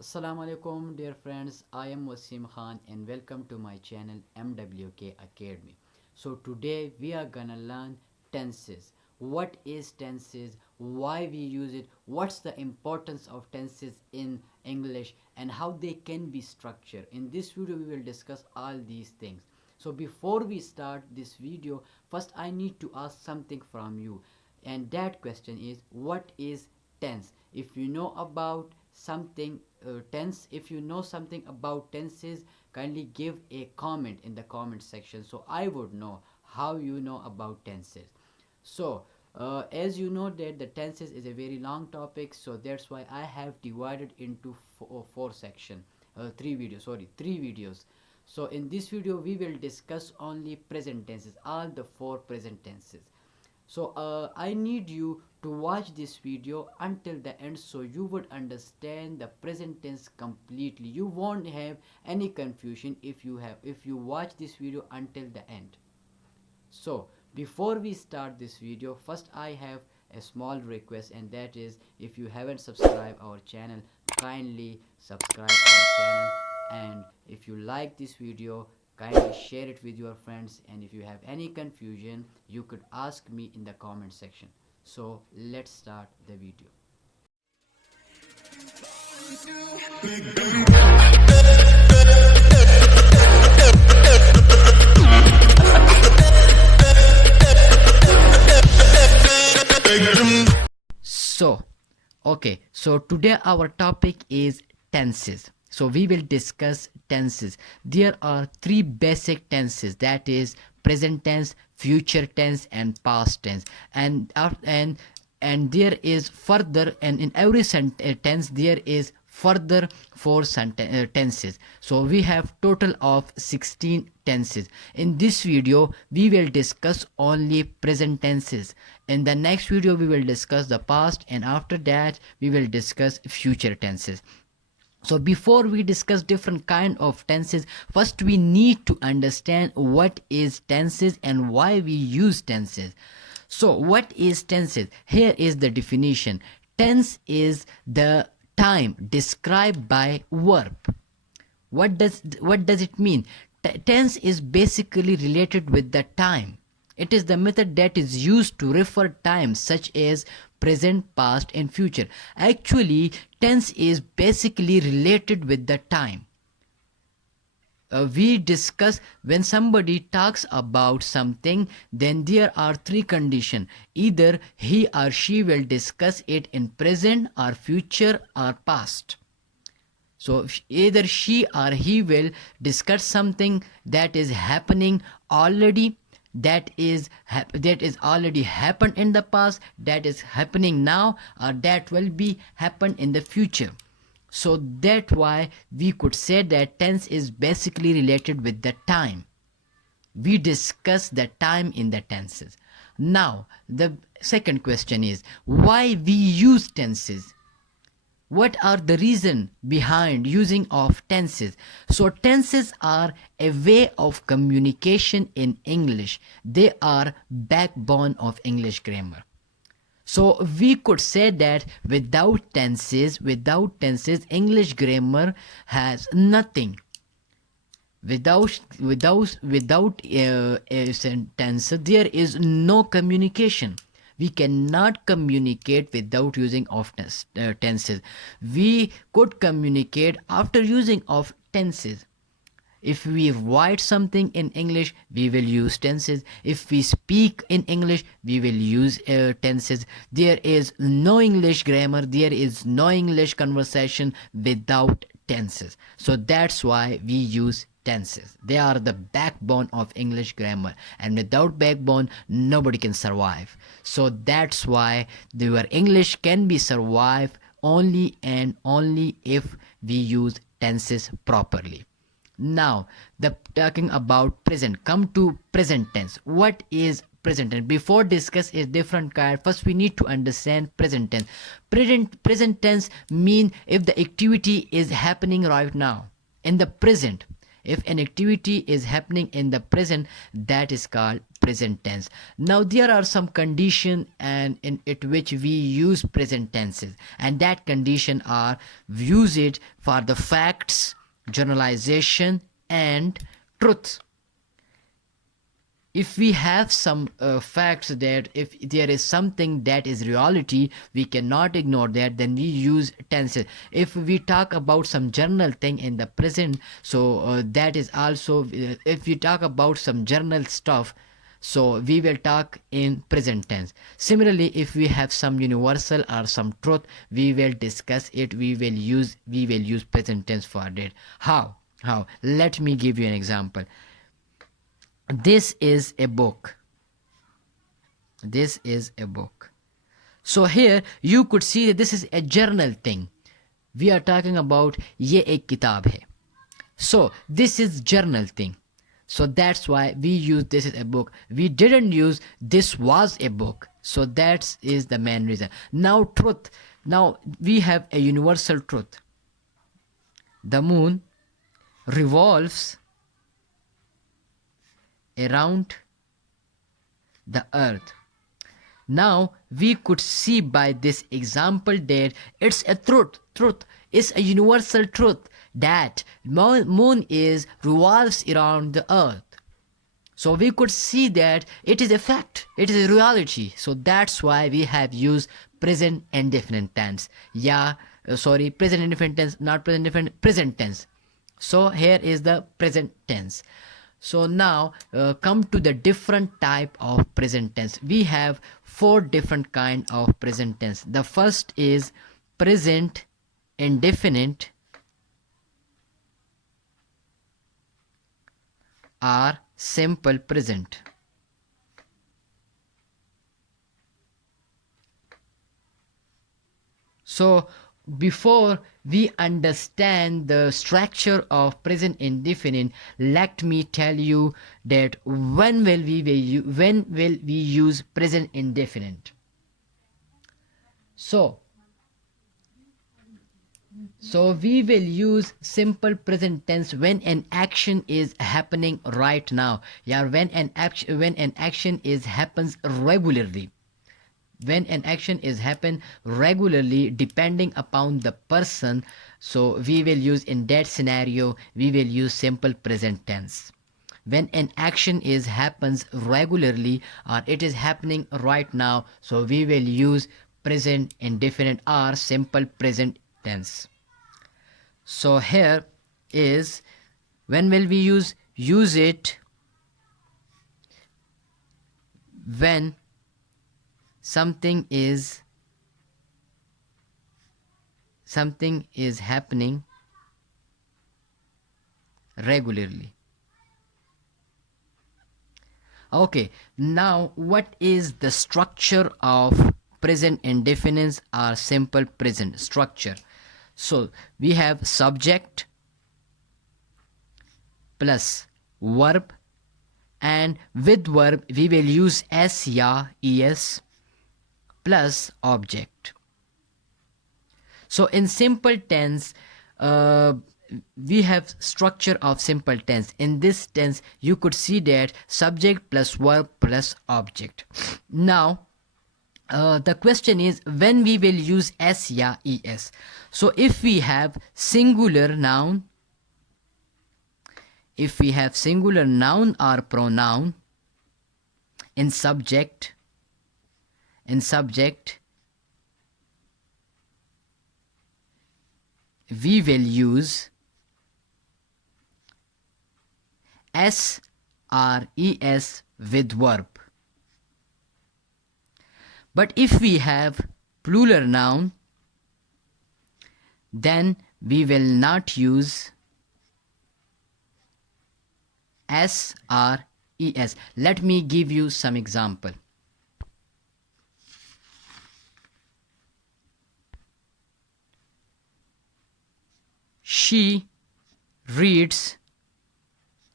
Assalamu alaikum dear friends, I am Wasim Khan and welcome to my channel MWK Academy. So today we are gonna learn tenses. What is tenses, why we use it, what's the importance of tenses in English and how they can be structured. In this video we will discuss all these things. So before we start this video, first I need to ask something from you, and that question is, what is tense? If you know about something tense, if you know something about tenses, kindly give a comment in the comment section so I would know how you know about tenses. So as you know that the tenses is a very long topic, so that's why I have divided into four section, three videos. So in this video we will discuss only present tenses, all the four present tenses. So I need you to watch this video until the end so you would understand the present tense completely. You won't have any confusion if you watch this video until the end. So before we start this video, first I have a small request, and that is, if you haven't subscribed our channel, kindly subscribe our channel, and if you like this video, kindly share it with your friends, and if you have any confusion you could ask me in the comment section. So let's start the video. So, okay, so today our topic is tenses. So we will discuss tenses. There are three basic tenses, that is present tense, future tense, and past tense. And there is further, and in every tense there is further four tenses. So we have total of 16 tenses. In this video we will discuss only present tenses. In the next video we will discuss the past, and after that we will discuss future tenses. So before we discuss different kind of tenses, first we need to understand what is tenses and why we use tenses. So what is tenses? Here is the definition. Tense is the time described by verb. What does it mean? Tense is basically related with the time. It is the method that is used to refer time such as present, past, and future. Actually, tense is basically related with the time. We discuss when somebody talks about something, then there are three conditions. Either he or she will discuss it in present or future or past. So either she or he will discuss something that is happening already, that is already happened in the past, that is happening now, or that will be happen in the future. So that's why we could say that tense is basically related with the time. We discuss the time in the tenses. Now the second question is, why we use tenses? What are the reason behind using of tenses? So tenses are a way of communication in English. They are backbone of English grammar. So we could say that without tenses English grammar has nothing. Without a sentence there is no communication. We cannot communicate without using of tenses. We could communicate after using of tenses. If we write something in English, we will use tenses. If we speak in English, we will use tenses. There is no English grammar, there is no English conversation without tenses. So that's why we use tenses. They are the backbone of English grammar, and without backbone nobody can survive. So that's why your English can be survived only and only if we use tenses properly. Now the talking about present, come to present tense. What is present tense? Before discuss is different kind, first we need to understand present tense. Present tense mean if the activity is happening right now in the present. If an activity is happening in the present, that is called present tense. Now there are some condition and in it which we use present tenses, and that condition are we use it for the facts, generalization, and truth. If we have some facts that if there is something that is reality, we cannot ignore that, then we use tenses. If we talk about some general thing in the present, so that is also if we talk about some general stuff, so we will talk in present tense. Similarly, if we have some universal or some truth, we will discuss it, we will use present tense for that. How let me give you an example. This is a book. This is a book. So here you could see that this is a journal thing. We are talking about ye ek kitab hai. So this is journal thing. So that's why we use this is a book. We didn't use this was a book. So that is the main reason. Now truth. Now we have a universal truth. The moon revolves around the earth. Now we could see by this example that it's a truth is a universal truth that moon is revolves around the earth. So we could see that it is a fact, it is a reality. So that's why we have used present indefinite tense. Present indefinite tense, not present indefinite, present tense. So here is the present tense. So now come to the different type of present tense. We have 4 different kind of present tense. The first is present indefinite or simple present. So before we understand the structure of present indefinite, let me tell you that when will we use present indefinite. So we will use simple present tense when an action is happening right now. When an action is happens regularly. When an action is happen regularly depending upon the person, so we will use, in that scenario we will use simple present tense. When an action is happens regularly or it is happening right now, so we will use present indefinite or simple present tense. So here is when will we use it when something is happening regularly. Okay, now what is the structure of present indefinite or simple present structure? So we have subject plus verb, and with verb we will use s ya es plus object. So in simple tense, we have structure of simple tense. In this tense you could see that subject plus verb plus object. Now the question is when we will use s ya es. So if we have singular noun or pronoun in subject, we will use s or es with verb. But if we have plural noun, then we will not use s or es. Let me give you some example. She reads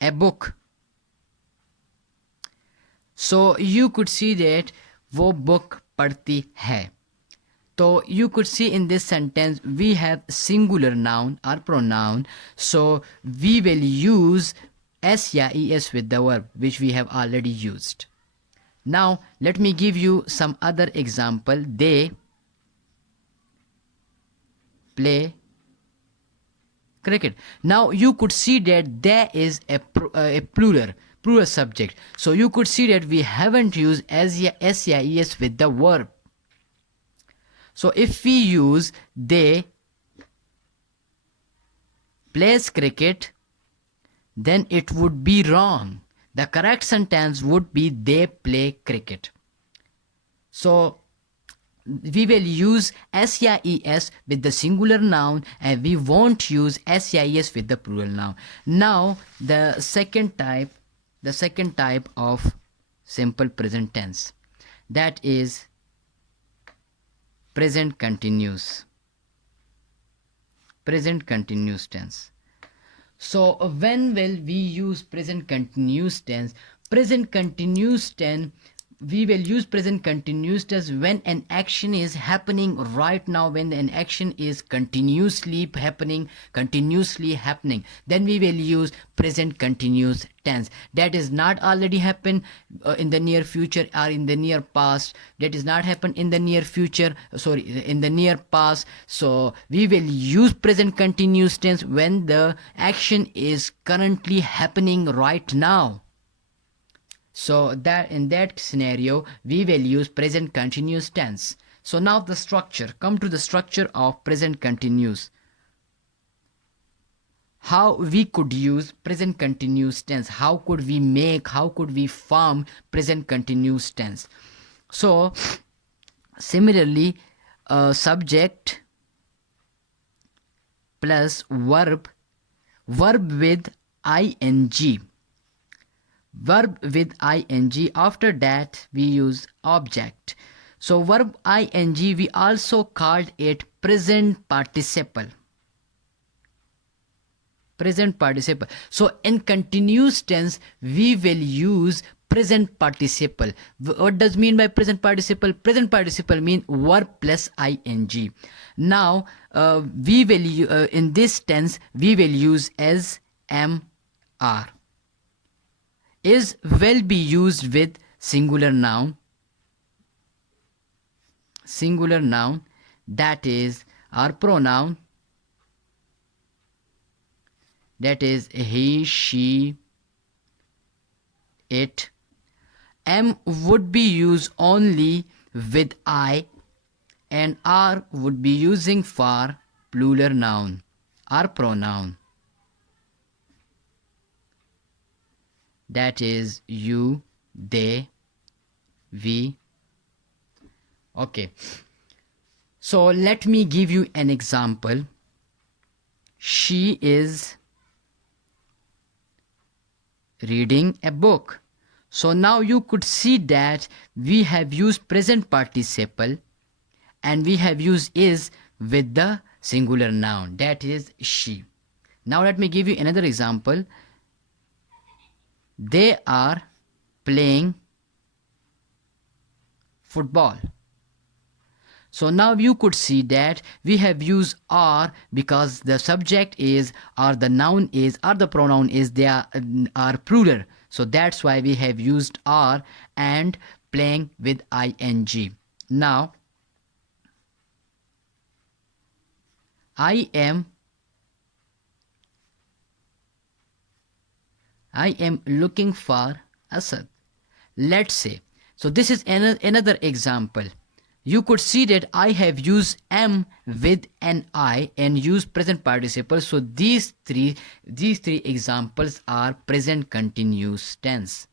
a book. So you could see that वो book पढ़ती है. So you could see in this sentence we have singular noun or pronoun. So we will use s या es with the verb which we have already used. Now let me give you some other example. They play cricket. Now you could see that there is a plural subject. So you could see that we haven't used SEIS with the verb. So if we use they plays cricket, then it would be wrong. The correct sentence would be they play cricket. So we will use SEIS with the singular noun and we won't use SEIS with the plural noun. Now the second type of simple present tense, that is present continuous tense. So when will we use present continuous tense? We will use present continuous tense when an action is happening right now, when an action is continuously happening, then we will use present continuous tense. That is not already happened in the near future or in the near past. That is not happened in the near future, in the near past. So we will use present continuous tense when the action is currently happening right now. So that in that scenario we will use present continuous tense. So now the structure, come to the structure of present continuous. How we could use present continuous tense, how could we form present continuous tense. So similarly, subject plus verb with ing, after that we use object. So verb ing, we also called it present participle. So in continuous tense we will use present participle. What does mean by present participle? Present participle mean verb plus ing. Now we will in this tense we will use as mr. Is will be used with singular noun, that is our pronoun, that is he, she, it. M would be used only with I, and R would be using for plural noun, our pronoun, that is you, they, we. Okay, so let me give you an example. She is reading a book. So now you could see that we have used present participle and we have used is with the singular noun, that is she. Now let me give you another example. They are playing football. So now you could see that we have used are because the subject is, or the noun is, or the pronoun is, they are plural. So that's why we have used are and playing with ing. Now I am looking for Asad. Let's say. So this is another example. You could see that I have used am with an I and used present participle. So these three examples are present continuous tense.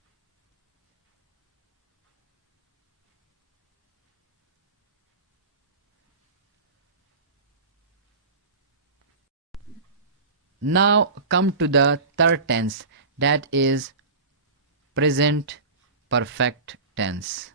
Now come to the third tense, that is present perfect tense.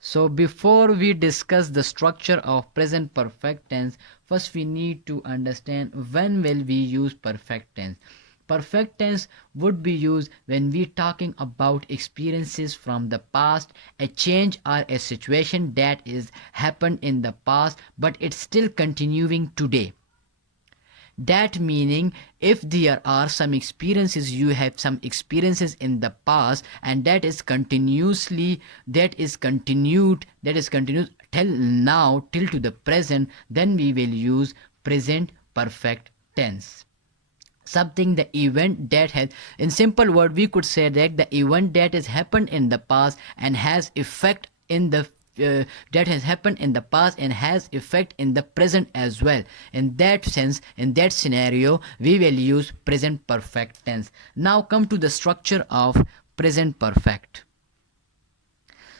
So before we discuss the structure of present perfect tense, first we need to understand when will we use perfect tense. Perfect tense would be used when we talking about experiences from the past, a change or a situation that is happened in the past but it's still continuing today. That meaning, if there are some experiences, you have some experiences in the past, and that is continuously, that is continued till now, till to the present, then we will use present perfect tense. Something, the event that has, in simple word we could say that the event that has happened in the past and has effect in the that has happened in the past and has effect in the present as well. In that sense, in that scenario, we will use present perfect tense. Now come to the structure of present perfect.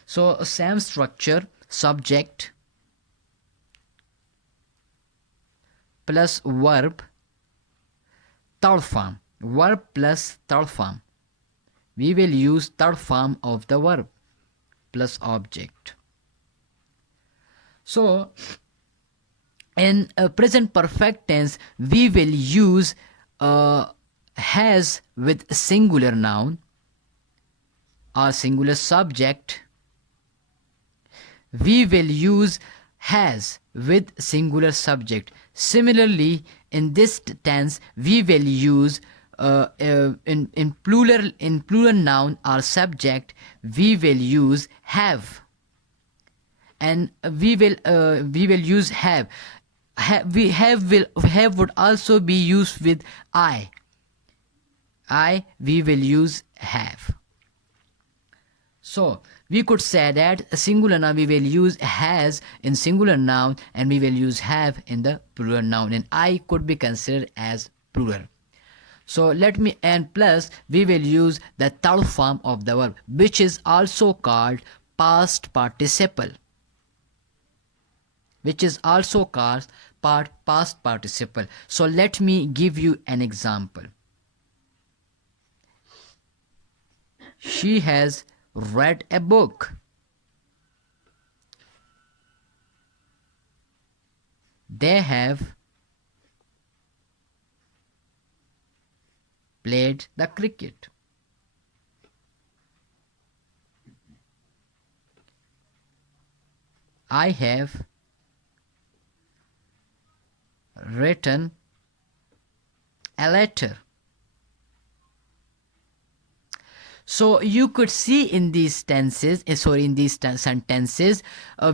So same structure: subject plus verb, third form, verb plus third form. We will use third form of the verb plus object. So in present perfect tense, we will use has with singular noun or singular subject. We will use has with singular subject. Similarly, in this tense, we will use in plural noun or subject, we will use have, and we will use have. We have would also be used with I we will use have. So we could say that a singular noun we will use has in singular noun, and we will use have in the plural noun, and I could be considered as plural. So let me, and plus we will use the third form of the verb, which is also called past participle, which is also called past participle. So let me give you an example. She has read a book. They have played the cricket. I have written a letter. So you could see in these tenses, in these sentences,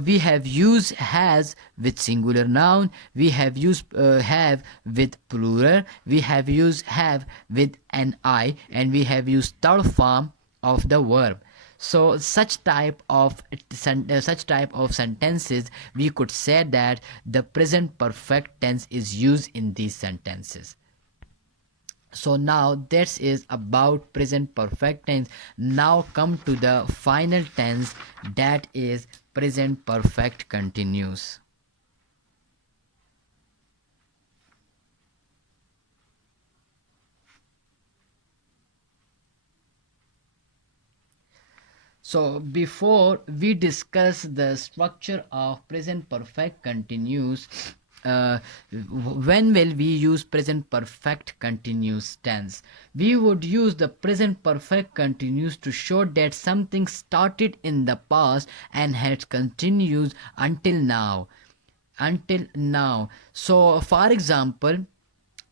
we have used has with singular noun, we have used have with plural, we have used have with an I, and we have used third form of the verb. So such type of sentences, we could say that the present perfect tense is used in these sentences. So now this is about present perfect tense. Now come to the final tense, that is present perfect continuous. So before we discuss the structure of present perfect continuous, when will we use present perfect continuous tense? We would use the present perfect continuous to show that something started in the past and has continued until now. Until now. So for example,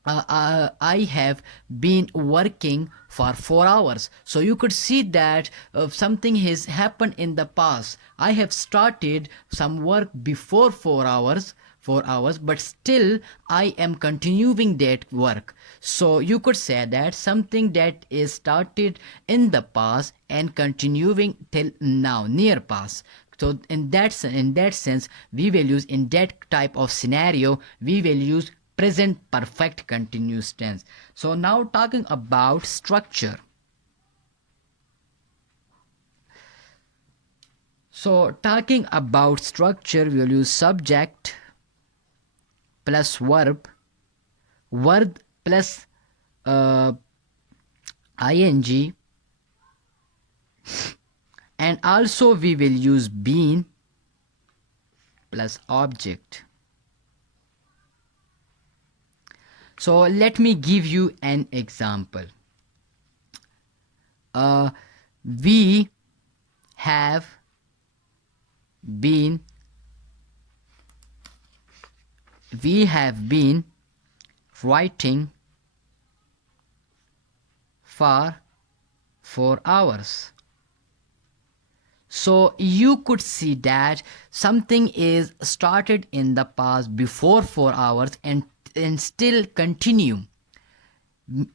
I have been working for 4 hours. So you could see that something has happened in the past. I have started some work before 4 hours. 4 hours, but still I am continuing that work. So you could say that something that is started in the past and continuing till now, near past. So in that sense, we will use, in that type of scenario, we will use present perfect continuous tense. So now talking about structure. So talking about structure, we will use subject plus verb, verb plus ing, and also we will use been plus object. So let me give you an example. We have been writing for 4 hours. So you could see that something is started in the past before 4 hours and still continue.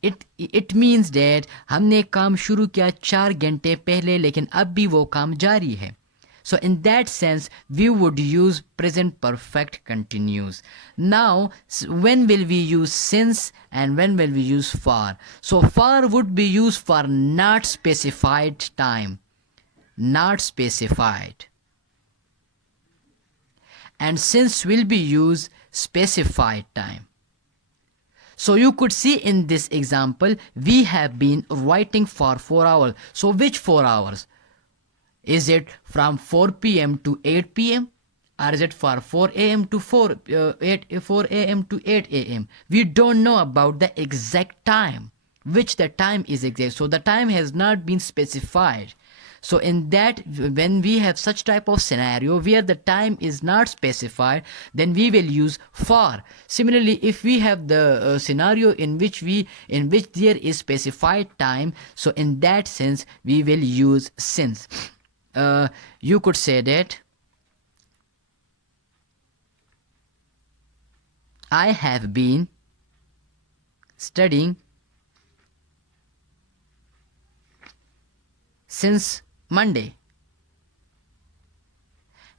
It means that हमने काम शुरू किया 4 घंटे पहले लेकिन अब भी वो काम जारी है. So in that sense we would use present perfect continuous. Now when will we use since and when will we use for? So for would be used for not specified time, not specified, and since will be used specified time. So you could see in this example we have been writing for 4 hours. So which 4 hours? Is it from 4 p.m. to 8 p.m. or is it for 4 a.m. to 4 a.m. to 8 a.m.? We don't know about the exact time, which the time is exact. So the time has not been specified. So in that, when we have such type of scenario where the time is not specified, then we will use for. Similarly, if we have the scenario in which there is specified time, so in that sense we will use since. You could say that I have been studying since Monday.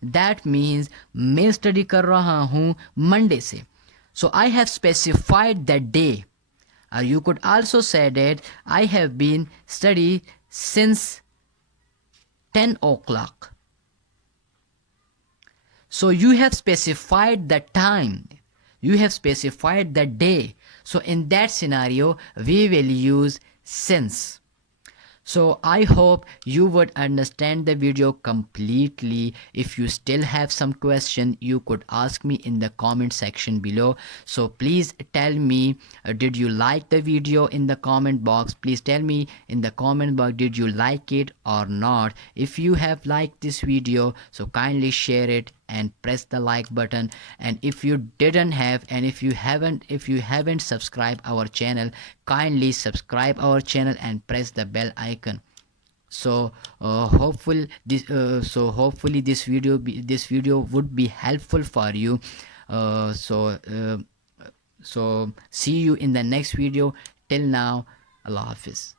That means मैं study कर रहा हूँ Monday से. So I have specified the day. Or you could also say that I have been studying since 10 o'clock. So you have specified the time, you have specified the day. So in that scenario we will use since. So I hope you would understand the video completely. If you still have some question, you could ask me in the comment section below. So please tell me, did you like the video in the comment box? Please tell me in the comment box, did you like it or not? If you have liked this video, so kindly share it and press the like button. And if you didn't have, and if you haven't subscribed our channel, kindly subscribe our channel and press the bell icon. So hopefully this video would be helpful for you. So see you in the next video. Till now, Allah Hafiz.